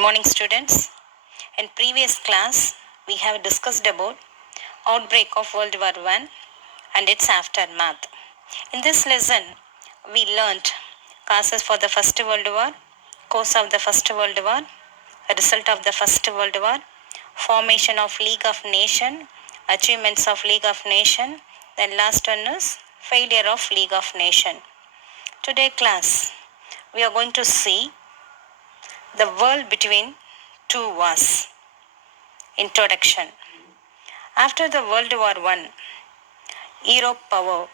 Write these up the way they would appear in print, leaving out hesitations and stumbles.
Good morning, students. In previous class, we have discussed about outbreak of World War I and its aftermath. In this lesson, we learnt causes for the First World War, cause of the First World War, result of the First World War, formation of League of Nations, achievements of League of Nations, then last one is failure of League of Nations. Today class, we are going to see the world between two wars. Introduction. After the World War I, Europe power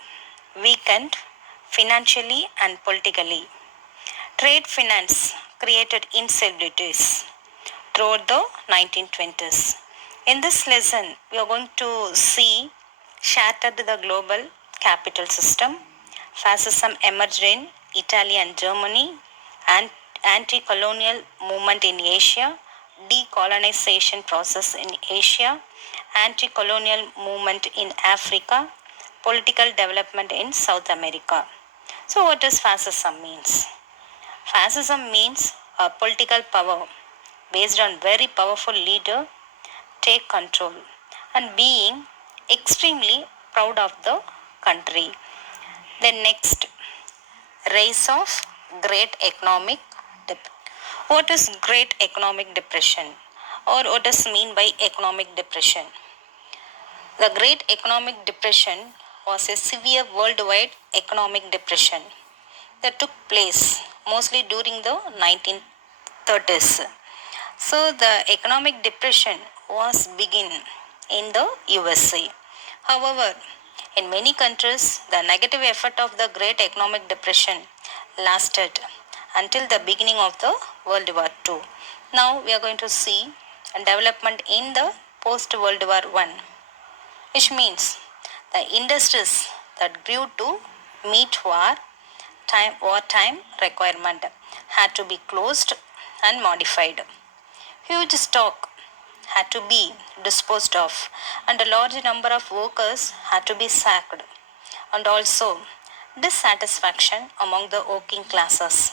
weakened financially and politically. Trade finance created instabilities throughout the 1920s. In this lesson, we are going to see shattered the global capital system, fascism emerged in Italy and Germany, and anti-colonial movement in Asia, decolonization process in Asia, anti-colonial movement in Africa, political development in South America. So what does fascism means? Fascism means a political power based on very powerful leader take control and being extremely proud of the country. Then next, rise of great economic depression. What is great economic depression, or what does mean by economic depression? The Great Economic Depression was a severe worldwide economic depression that took place mostly during the 1930s. So the economic depression was begin in the USA. However, in many countries, the negative effect of the Great Economic Depression lasted until the beginning of the World War II. Now we are going to see a development in the post-World War I, which means the industries that grew to meet wartime requirement had to be closed and modified. Huge stock had to be disposed of, and a large number of workers had to be sacked, and also dissatisfaction among the working classes.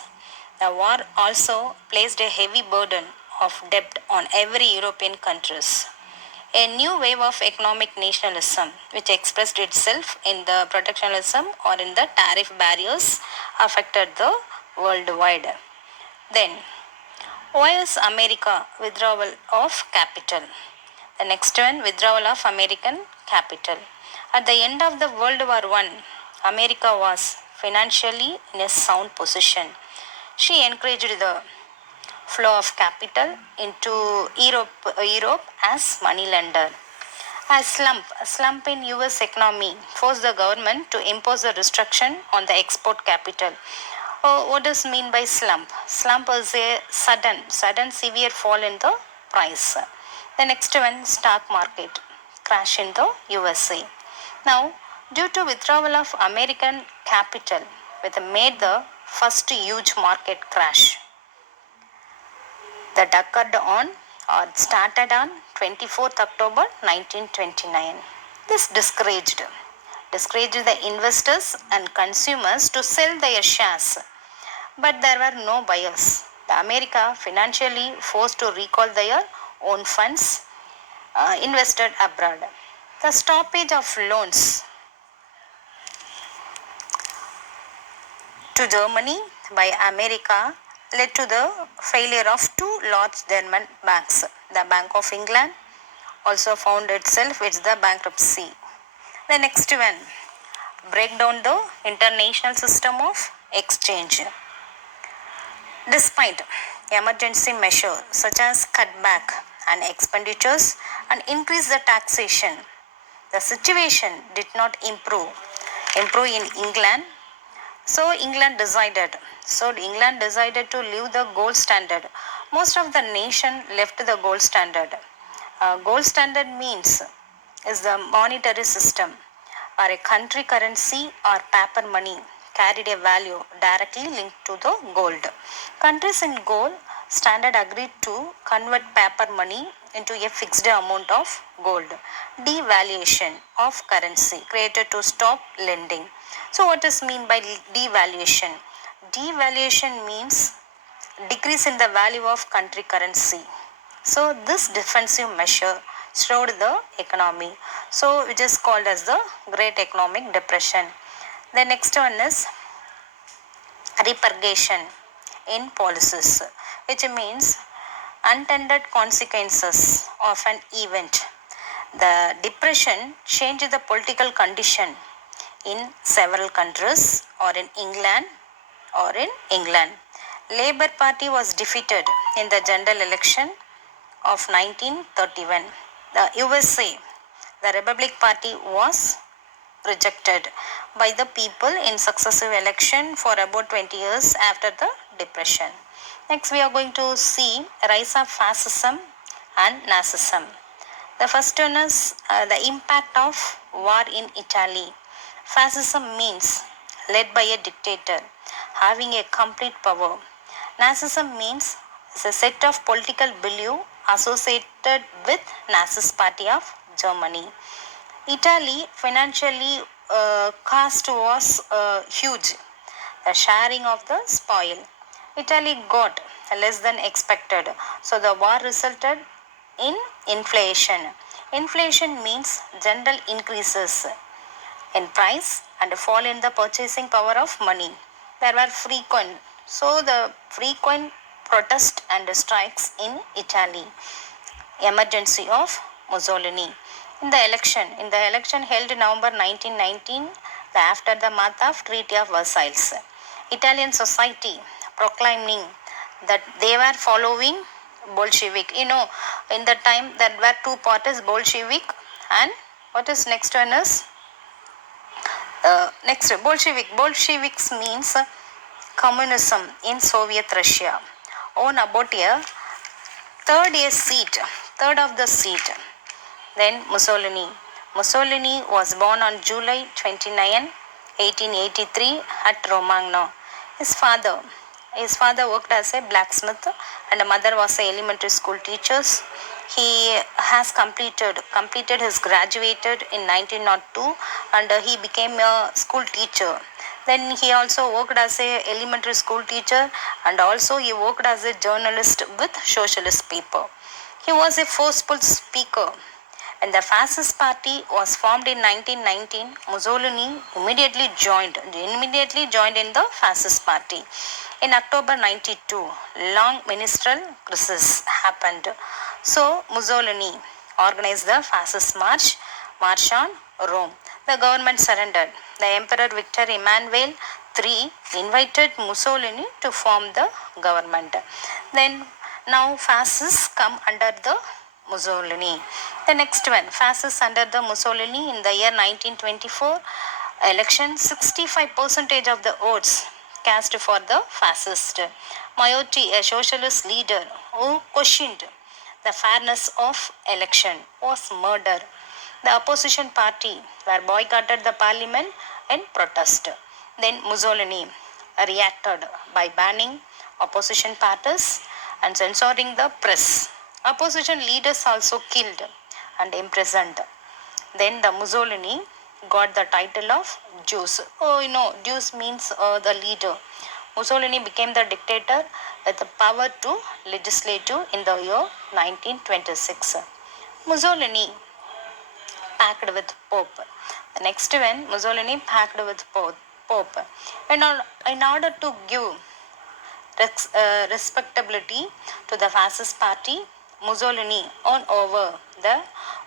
The war also placed a heavy burden of debt on every European countries. A new wave of economic nationalism, which expressed itself in the protectionism or in the tariff barriers, affected the worldwide. Then, why is America withdrawal of capital? The next one, withdrawal of American capital. At the end of the World War I, America was financially in a sound position. She encouraged the flow of capital into Europe as money lender. A slump in US economy forced the government to impose a restriction on the export capital. What does mean by slump? Slump is a sudden severe fall in the price. The next one, stock market crash in the USA. Now, due to withdrawal of American capital, which made the first huge market crash that occurred on or started on 24th October 1929. This discouraged the investors and consumers to sell their shares, but there were no buyers. The America financially forced to recall their own funds invested abroad. The stoppage of loans to Germany by America led to the failure of two large German banks. The Bank of England also found itself with the bankruptcy. The next one, break down the international system of exchange. Despite emergency measures such as cutback and expenditures and increase the taxation, the situation did not improve in England. So England decided to leave the gold standard. Most of the nation left the gold standard. Gold standard means is the monetary system or a country currency or paper money carried a value directly linked to the gold. Countries in gold standard agreed to convert paper money into a fixed amount of gold. Devaluation of currency created to stop lending. So what does mean by devaluation? Devaluation means decrease in the value of country currency. So this defensive measure slowed the economy. So which is called as the Great Economic Depression. The next one is repercussion in policies, which means unintended consequences of an event. The depression changed the political condition in several countries or in England Labour Party was defeated in the general election of 1931. The USA, the Republic Party was rejected by the people in successive election for about 20 years after the depression. Next we are going to see rise of fascism and Nazism. The first one is the impact of war in Italy. Fascism means led by a dictator having a complete power. Nazism means is a set of political belief associated with Nazist Party of Germany. Italy financially cost was huge. The sharing of the spoil. Italy got less than expected, so the war resulted in inflation. Inflation means general increases in price and a fall in the purchasing power of money. There were frequent protests and strikes in Italy. Emergency of Mussolini. In the election held in November 1919, after the math of Treaty of Versailles, Italian society proclaiming that they were following Bolshevik. In the time there were two parties, Bolshevik and what is next one is next Bolshevik. Bolsheviks means communism in Soviet Russia. Own about a third of the seat. Then Mussolini. Mussolini was born on July 29, 1883 at Romagna. His father worked as a blacksmith and a mother was an elementary school teacher. He has completed his graduated in 1902 and he became a school teacher. Then he also worked as a elementary school teacher and also he worked as a journalist with socialist paper. He was a forceful speaker. When the Fascist Party was formed in 1919, Mussolini immediately joined in the Fascist Party. In October 92, long ministerial crisis happened. So Mussolini organized the Fascist March on Rome. The government surrendered. The Emperor Victor Emmanuel III invited Mussolini to form the government. Then now fascists come under the Mussolini. The next one, fascists under the Mussolini in the year 1924 election, 65% of the votes cast for the fascist. Maiotti, a socialist leader who questioned the fairness of election, was murdered. The opposition party were boycotted the parliament in protest. Then Mussolini reacted by banning opposition parties and censoring the press. Opposition leaders also killed and imprisoned. Then the Mussolini got the title of Deuce. Deuce means the leader. Mussolini became the dictator with the power to legislative in the year 1926. Mussolini packed with Pope. The next one, Mussolini packed with Pope. In order to give respectability to the fascist party, Mussolini won over the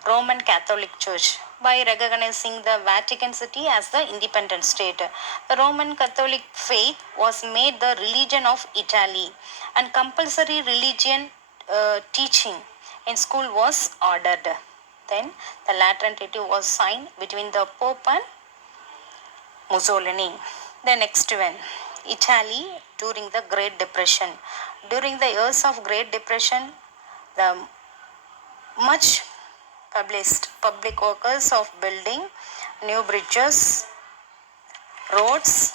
Roman Catholic Church by recognizing the Vatican City as the independent state. The Roman Catholic faith was made the religion of Italy and compulsory religion teaching in school was ordered. Then the Lateran Treaty was signed between the Pope and Mussolini. The next one, Italy during the Great Depression. During the years of Great Depression, the much published public workers of building new bridges, roads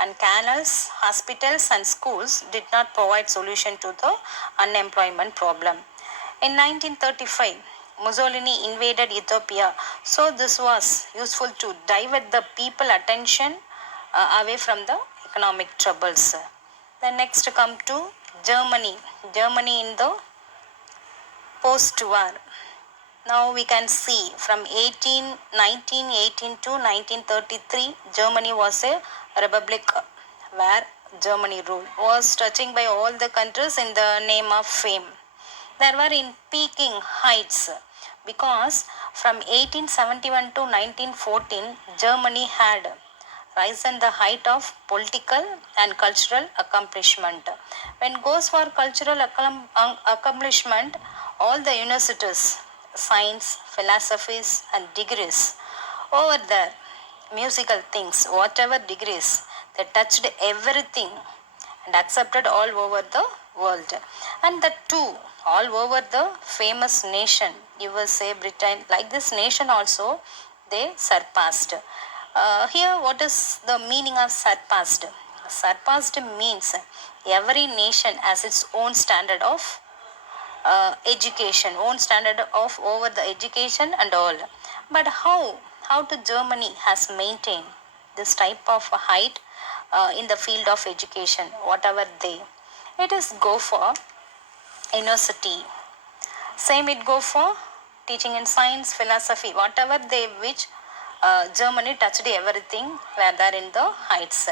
and canals, hospitals and schools did not provide solution to the unemployment problem. In 1935, Mussolini invaded Ethiopia, so this was useful to divert the people attention away from the economic troubles. Then next come to Germany. Germany in the post-war. Now we can see from 1918 to 1933, Germany was a republic where Germany rule was touching by all the countries in the name of fame. There were in peaking heights because from 1871 to 1914, Germany had risen the height of political and cultural accomplishment. When goes for cultural accomplishment, all the universities, science, philosophies and degrees over there, musical things, whatever degrees, they touched everything and accepted all over the world. And the two, all over the famous nation, USA, Britain, like this nation also, they surpassed. Here, what is the meaning of surpassed? Surpassed means every nation has its own standard of education, own standard of over the education and all. But how to Germany has maintained this type of height in the field of education, whatever they, it is go for university, same it go for teaching in science, philosophy, whatever they which Germany touched everything were there in the heights.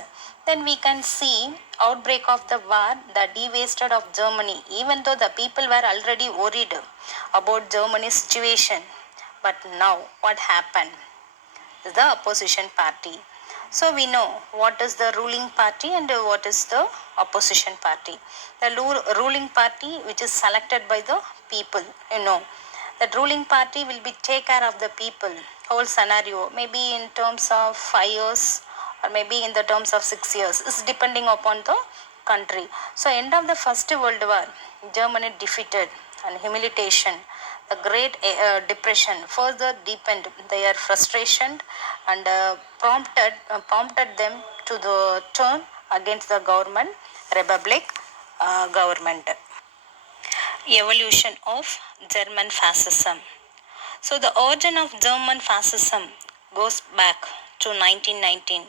Then we can see outbreak of the war, the devasted of Germany, even though the people were already worried about Germany's situation. But now what happened? The opposition party. So we know what is the ruling party and what is the opposition party. The ruling party, which is selected by the people, that ruling party will be take care of the people whole scenario, maybe in terms of 5 years or maybe in the terms of 6 years. It's depending upon the country. So end of the First World War, Germany defeated and humiliation. The Great Depression further deepened their frustration and prompted them to the turn against the government, republic government. Evolution of German fascism. So the origin of German fascism goes back to 1919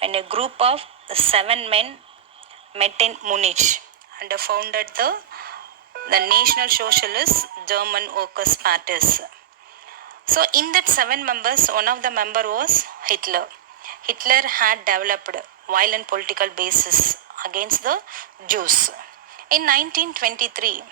when a group of 7 men met in Munich and founded the National Socialist German Workers' Parties. So in that 7 members, one of the member was Hitler. Hitler had developed violent political basis against the Jews. In 1923,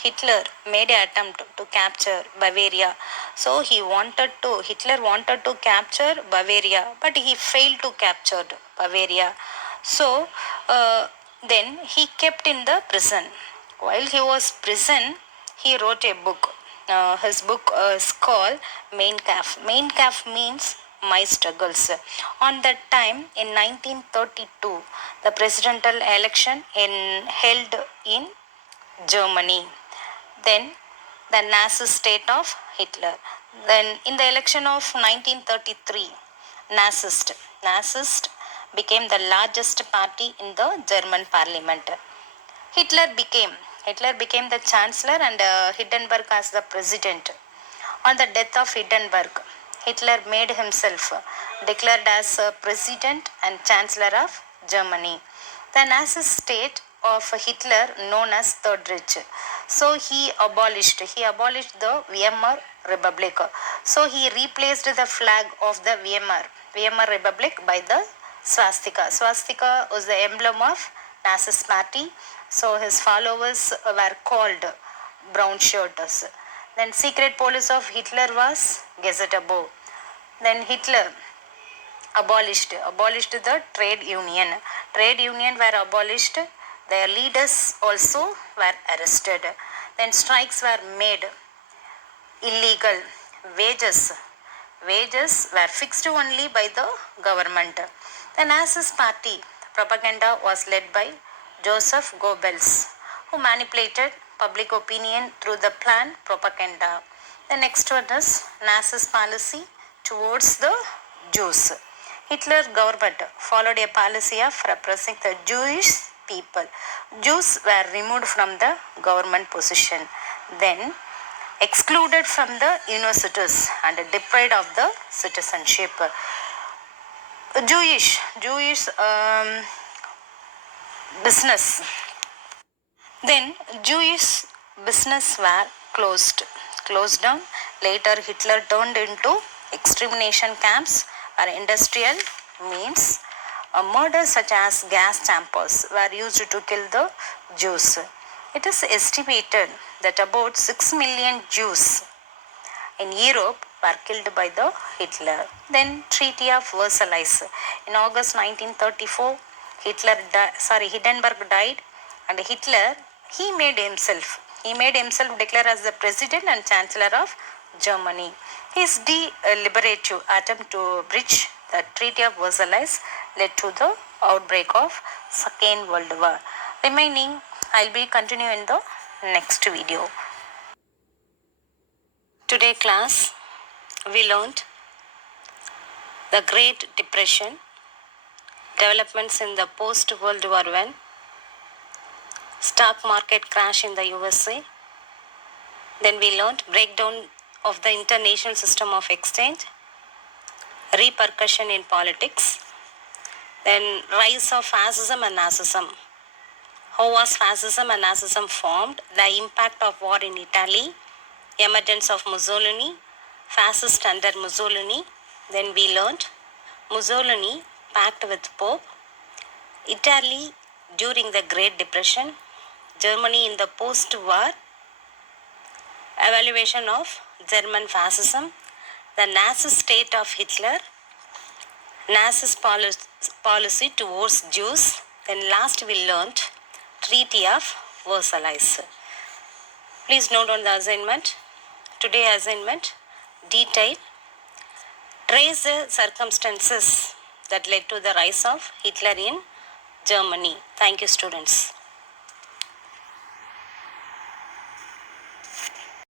Hitler made an attempt to capture Bavaria. So Hitler wanted to capture Bavaria, but he failed to capture Bavaria. So then he kept in the prison. While he was prison, he wrote a book. His book is called Mein Kampf. Mein Kampf means my struggles. On that time, in 1932, the presidential election held in Germany. Then the Nazi state of Hitler. Then in the election of 1933, Nazist became the largest party in the German parliament. Hitler became the chancellor and Hindenburg as the president. On the death of Hindenburg, Hitler made himself declared as president and chancellor of Germany. The Nazi state of Hitler known as Third Reich. So he abolished the Weimar Republic. So he replaced the flag of the Weimar Republic by the swastika. Swastika was the emblem of Nazist party. So his followers were called brown shirts. Then secret police of Hitler was Gestapo. Then Hitler abolished the trade union. Trade union were abolished. Their leaders also were arrested. Then strikes were made illegal. Wages were fixed only by the government. The Nazist party propaganda was led by Joseph Goebbels, who manipulated public opinion through the planned propaganda. The next one is Nazist policy towards the Jews. Hitler government followed a policy of repressing the Jewish people. Jews were removed from the government position, then excluded from the universities and deprived of the citizenship. Jewish business. Then Jewish business were closed down. Later Hitler turned into extermination camps or industrial means. Murders such as gas chambers were used to kill the Jews. It is estimated that about 6 million Jews in Europe were killed by the Hitler. Then Treaty of Versailles. In August 1934, Hindenburg died, and Hitler he made himself declare as the president and chancellor of Germany. His deliberative attempt to breach the Treaty of Versailles led to the outbreak of Second World War. Remaining, I'll be continuing in the next video. Today class, we learned the Great Depression, developments in the post-World War I, stock market crash in the USA. Then we learned breakdown of the international system of exchange, repercussion in politics, then rise of fascism and Nazism. How was fascism and Nazism formed? The impact of war in Italy, emergence of Mussolini, fascist under Mussolini. Then we learned Mussolini pact with Pope, Italy during the Great Depression, Germany in the post-war, evaluation of German fascism, the Nazi state of Hitler, Nazi policy towards Jews. Then last we learned Treaty of Versailles. Please note on the assignment. Today assignment, detail, trace the circumstances that led to the rise of Hitler in Germany. Thank you, students.